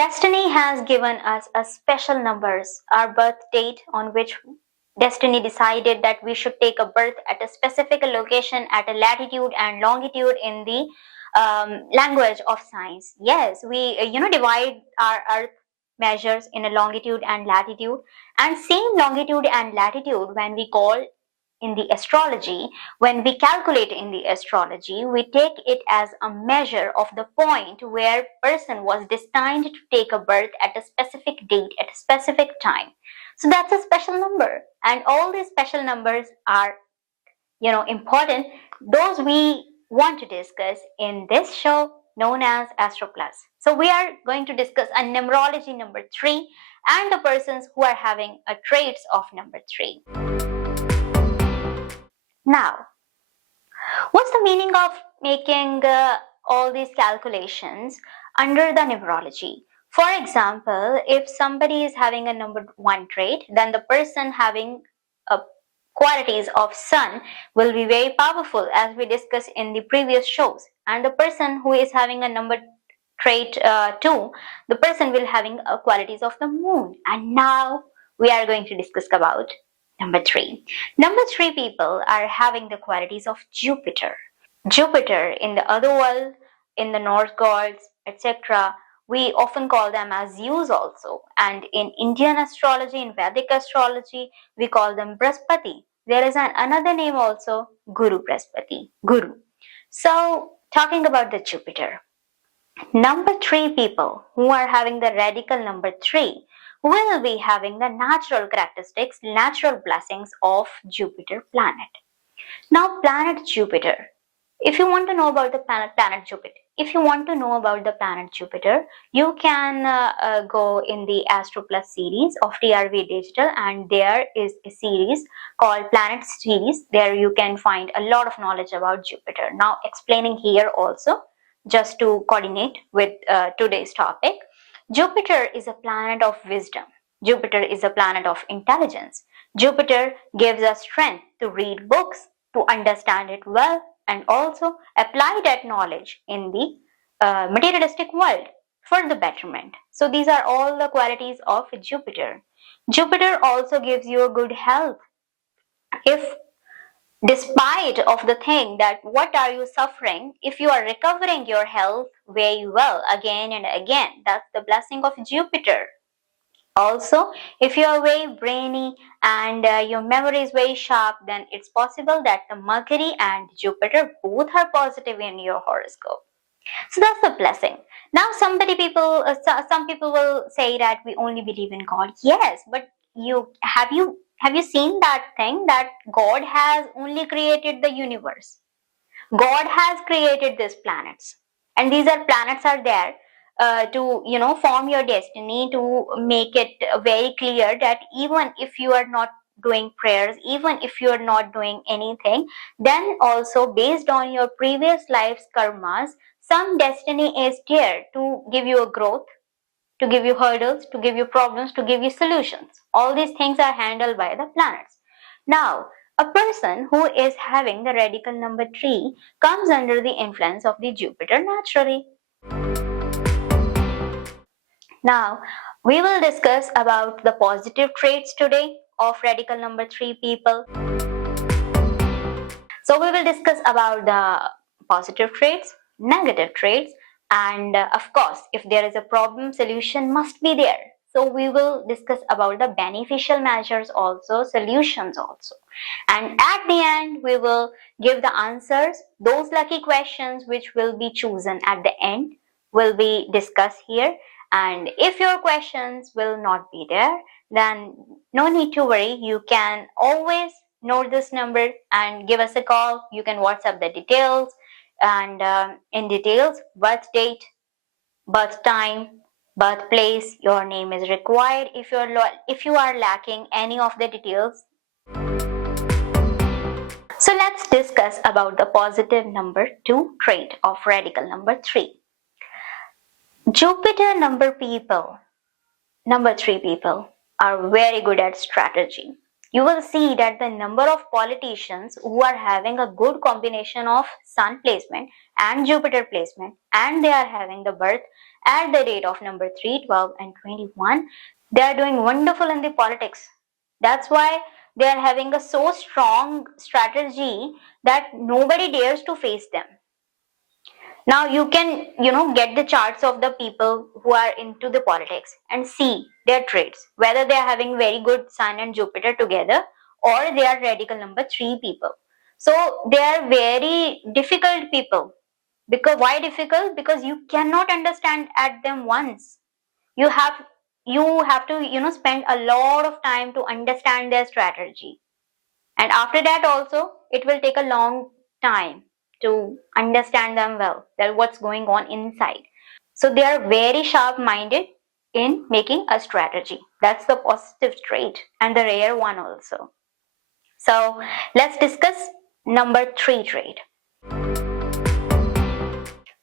Destiny has given us a special numbers, our birth date on which destiny decided that we should take a birth at a specific location at a latitude and longitude in the language of science. Yes, we divide our earth measures in a longitude and latitude, and same longitude and latitude when we call in the astrology, when we calculate in the astrology, we take it as a measure of the point where person was destined to take a birth at a specific date at a specific time. So that's a special number, and all these special numbers are important. Those we want to discuss in this show known as Astro Plus. So we are going to discuss a numerology number 3 and the persons who are having a traits of number 3. Now, what's the meaning of making all these calculations under the numerology? For example, if somebody is having a number 1 trait, then the person having qualities of sun will be very powerful, as we discussed in the previous shows. And the person who is having a number trait 2, the person will having qualities of the moon. And now we are going to discuss about number 3. Number 3 people are having the qualities of Jupiter. Jupiter in the other world, in the Norse gods, etc. We often call them as Zeus also. And in Indian astrology, in Vedic astrology, we call them Braspati. There is another name also, Guru Braspati, Guru. So talking about the Jupiter. Number 3 people who are having the radical number 3 will be having the natural characteristics, natural blessings of Jupiter planet. Now, planet Jupiter. If you want to know about the planet Jupiter, you can go in the Astro Plus series of TRV Digital, and there is a series called Planet Series. There you can find a lot of knowledge about Jupiter. Now, explaining here also, just to coordinate with today's topic. Jupiter is a planet of wisdom. Jupiter is a planet of intelligence. Jupiter gives us strength to read books, to understand it well, and also apply that knowledge in the materialistic world for the betterment. So these are all the qualities of Jupiter. Jupiter also gives you a good health. If despite of the thing that what are you suffering, if you are recovering your health very well again and again, that's the blessing of Jupiter. Also, if you are very brainy and your memory is very sharp, then it's possible that the Mercury and Jupiter both are positive in your horoscope. So that's the blessing. Now, some people will say that we only believe in God. Yes, but have you seen that thing that God has only created the universe? God has created these planets, and these planets are there to form your destiny, to make it very clear that even if you are not doing prayers, even if you are not doing anything, then also based on your previous life's karmas, some destiny is there to give you a growth, to give you hurdles, to give you problems, to give you solutions. All these things are handled by the planets. Now, a person who is having the radical number 3 comes under the influence of the Jupiter naturally. Now, we will discuss about the positive traits today of radical number 3 people. So we will discuss about the positive traits, negative traits, and of course, if there is a problem, solution must be there. So we will discuss about the beneficial measures also, solutions also. And at the end, we will give the answers. Those lucky questions which will be chosen at the end will be discussed here. And if your questions will not be there, then no need to worry. You can always note this number and give us a call. You can WhatsApp the details, and in details, birth date, birth time, birthplace, your name is required. If you are lacking any of the details. So let's discuss about the positive number 2 trait of radical number 3. Jupiter number 3 people are very good at strategy. you will see that the number of politicians who are having a good combination of Sun placement and Jupiter placement, and they are having the birth at the date of number 3, 12, and 21, they are doing wonderful in the politics. That's why they are having a so strong strategy that nobody dares to face them. Now you can, get the charts of the people who are into the politics and see their traits, whether they are having very good Sun and Jupiter together or they are radical number 3 people. So they are very difficult people. Because why difficult? Because you cannot understand at them once. You have to, spend a lot of time to understand their strategy. And after that also, it will take a long time to understand them well, that what's going on inside. So they are very sharp minded in making a strategy. That's the positive trait and the rare one also. So let's discuss number 3 trait.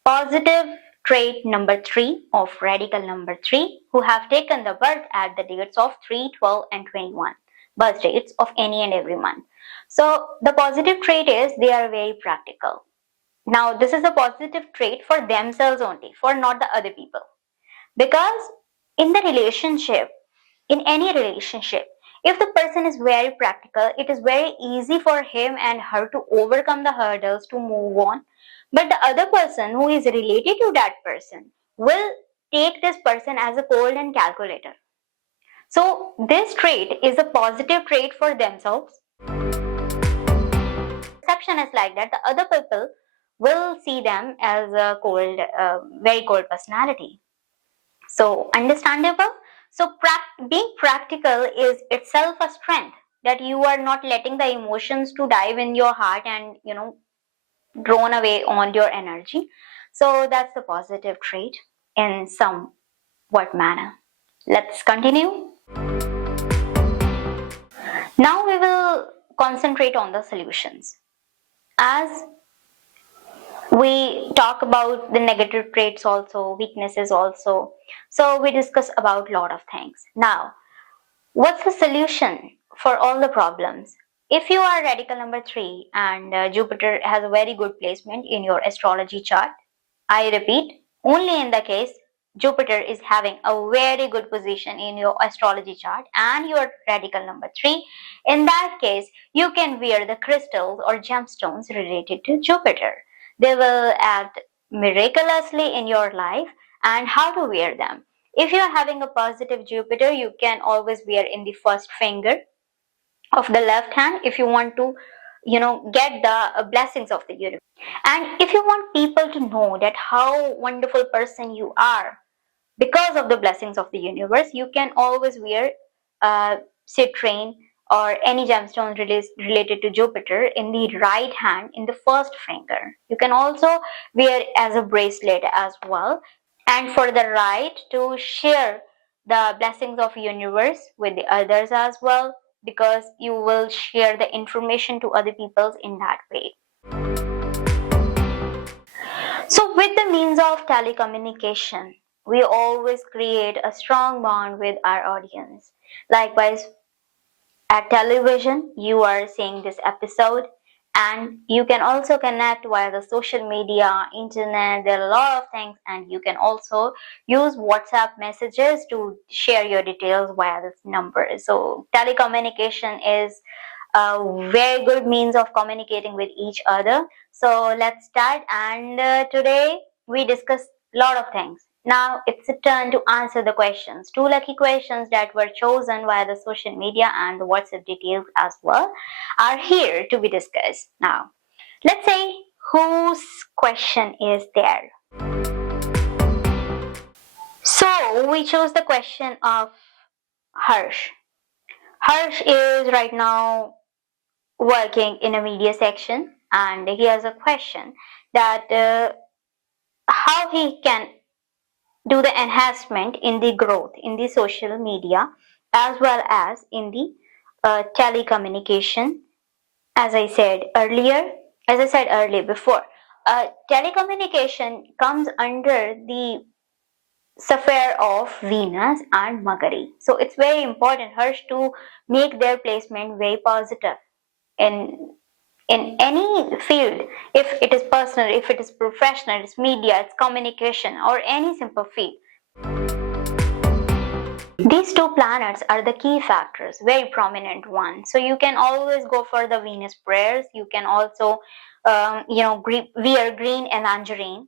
Positive trait number 3 of radical number 3 who have taken the birth at the dates of 3, 12, and 21, birth dates of any and every month. So the positive trait is they are very practical. Now this is a positive trait for themselves only, for not the other people. Because in the relationship, in any relationship, if the person is very practical, it is very easy for him and her to overcome the hurdles to move on. But the other person who is related to that person will take this person as a cold and calculator. So this trait is a positive trait for themselves. Perception is like that. The other people will see them as a cold, very cold personality. So understandable. So being practical is itself a strength, that you are not letting the emotions to dive in your heart and drawn away on your energy. So that's the positive trait in somewhat manner. Let's continue. Now we will concentrate on the solutions. As we talk about the negative traits also, weaknesses also. So we discuss about a lot of things. Now, what's the solution for all the problems? If you are radical number 3 and Jupiter has a very good placement in your astrology chart, I repeat, only in the case Jupiter is having a very good position in your astrology chart and your radical number 3, in that case, you can wear the crystals or gemstones related to Jupiter. They will act miraculously in your life. And how to wear them? If you are having a positive Jupiter, you can always wear in the first finger of the left hand if you want to, get the blessings of the universe. And if you want people to know that how wonderful person you are because of the blessings of the universe, you can always wear citrine or any gemstone related to Jupiter in the right hand in the first finger. You can also wear as a bracelet as well. And for the right to share the blessings of universe with the others as well, because you will share the information to other people in that way. So with the means of telecommunication, we always create a strong bond with our audience. Likewise, at television, you are seeing this episode, and you can also connect via the social media, internet. There are a lot of things, and you can also use WhatsApp messages to share your details via this number. So telecommunication is a very good means of communicating with each other. So let's start, and today we discuss a lot of things. Now it's a turn to answer the questions. 2 lucky questions that were chosen via the social media and the WhatsApp details as well are here to be discussed. Now, let's say whose question is there. So we chose the question of Harsh. Harsh is right now working in a media section, and he has a question that how he can do the enhancement in the growth in the social media as well as in the telecommunication. As I said earlier before, telecommunication comes under the sphere of Venus and Mercury. So it's very important, Harsh, to make their placement very positive in any field. If it is personal, if it is professional, it's media, it's communication, or any simple field. These two planets are the key factors, very prominent ones. So you can always go for the Venus prayers. You can also, wear green evangeline,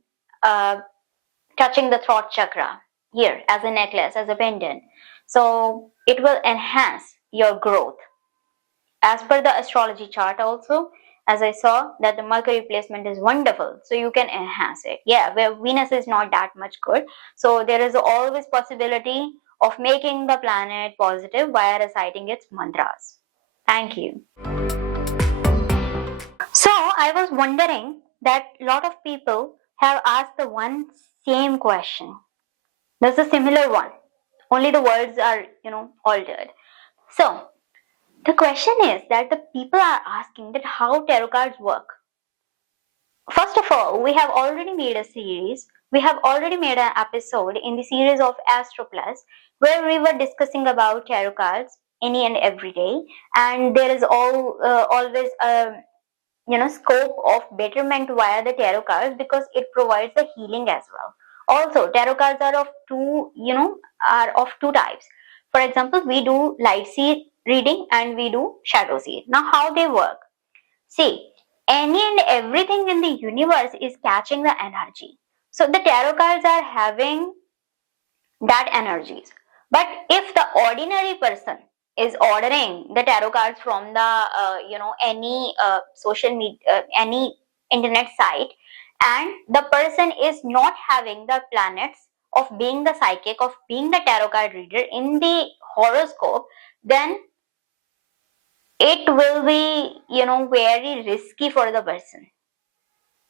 touching the throat chakra here as a necklace, as a pendant. So it will enhance your growth. As per the astrology chart also, as I saw that the Mercury placement is wonderful, so you can enhance it. Yeah, where Venus is not that much good, so there is always possibility of making the planet positive by reciting its mantras. Thank you. So I was wondering that a lot of people have asked the one same question. There's a similar one, only the words are altered. So the question is that the people are asking that how tarot cards work. First of all, we have already made a series. We have already made an episode in the series of Astro Plus where we were discussing about tarot cards any and every day, and there is always a scope of betterment via the tarot cards because it provides the healing as well. Also, tarot cards are of two types. For example, we do light seed reading and we do shadow seed. Now, how they work? See, any and everything in the universe is catching the energy. So the tarot cards are having that energies. But if the ordinary person is ordering the tarot cards from the any social media, any internet site, and the person is not having the planets of being the psychic, of being the tarot card reader in the horoscope, then it will be very risky for the person.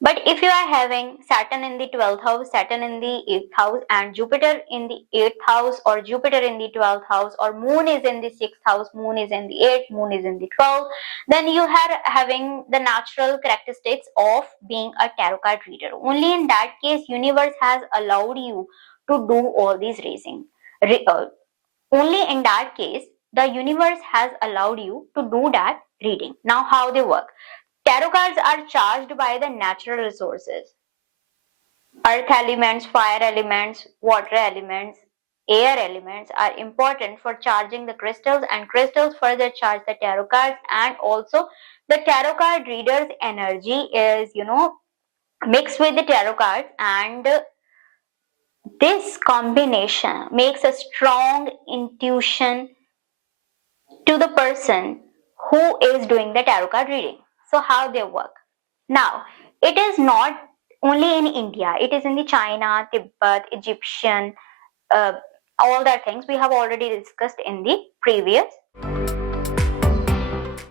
But if you are having Saturn in the 12th house, Saturn in the 8th house, and Jupiter in the 8th house, or Jupiter in the 12th house, or Moon is in the 6th house, Moon is in the 8th, Moon is in the 12th, then you are having the natural characteristics of being a tarot card reader. Only in that case, universe has allowed you to do all these raising. Only in that case, the universe has allowed you to do that reading. Now, how they work? Tarot cards are charged by the natural resources. Earth elements, fire elements, water elements, air elements are important for charging the crystals, and crystals further charge the tarot cards. And also the tarot card reader's energy is mixed with the tarot cards, and this combination makes a strong intuition to the person who is doing the tarot card reading. So how they work? Now, it is not only in India, it is in the China, Tibet, Egyptian, all that things we have already discussed in the previous.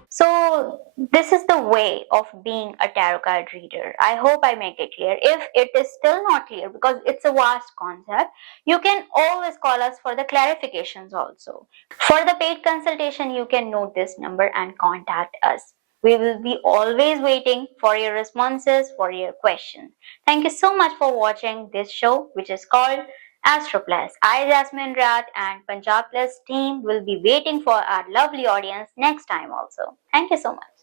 So this is the way of being a tarot card reader. I hope I make it clear. If it is still not clear, because it's a vast concept, you can always call us for the clarifications also. For the paid consultation, you can note this number and contact us. We will be always waiting for your responses, for your questions. Thank you so much for watching this show, which is called Astro Plus. I, Jasmine Rat, and Punjab Plus team will be waiting for our lovely audience next time also. Thank you so much.